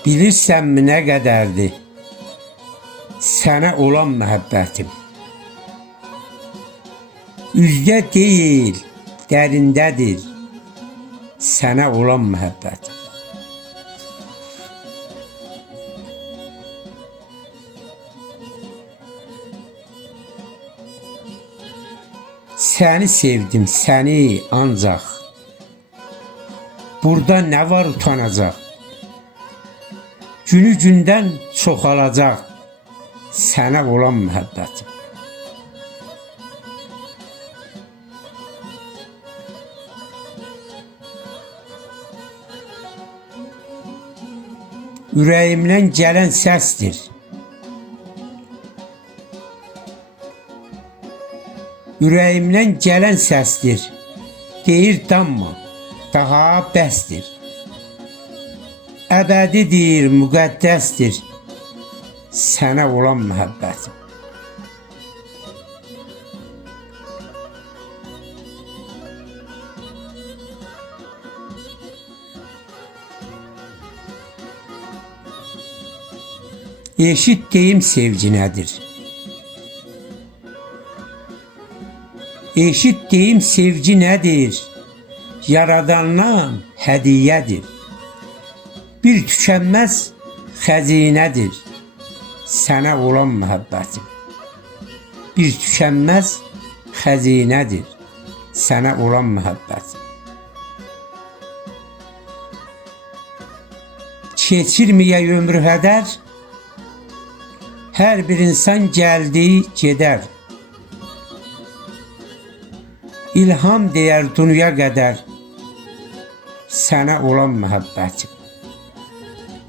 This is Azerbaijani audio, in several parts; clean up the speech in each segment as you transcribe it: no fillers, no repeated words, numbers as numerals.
Bilirsənmi nə qədərdir sənə olan məhəbbətim? Üzdə deyil, dərindədir sənə olan məhəbbətim. Səni sevdim, səni ancaq. Burada nə var utanacaq? Günü gündən çoxalacaq sənə olan məhəbbətim. Ürəyimdən gələn səsdir. Ürəyimdən gələn səsdir. Deyir damma, daha bəsdir. Əbədidir, müqəddəsdir sənə olan məhəbbətim. Eşit deyim sevgi nədir? Eşit deyim sevgi nədir? Yaradandan hədiyyədir. Bir tükənməz xəzinədir sənə olan məhəbbətim. Bir tükənməz xəzinədir sənə olan məhəbbətim. Keçirməyək ömrü hədər, hər bir insan gəldi, gedər. İlham deyər dünya qədər sənə olan məhəbbətim.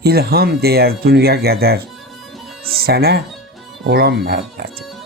İlham deyər dünya qədər sənə olan məhəbbətim.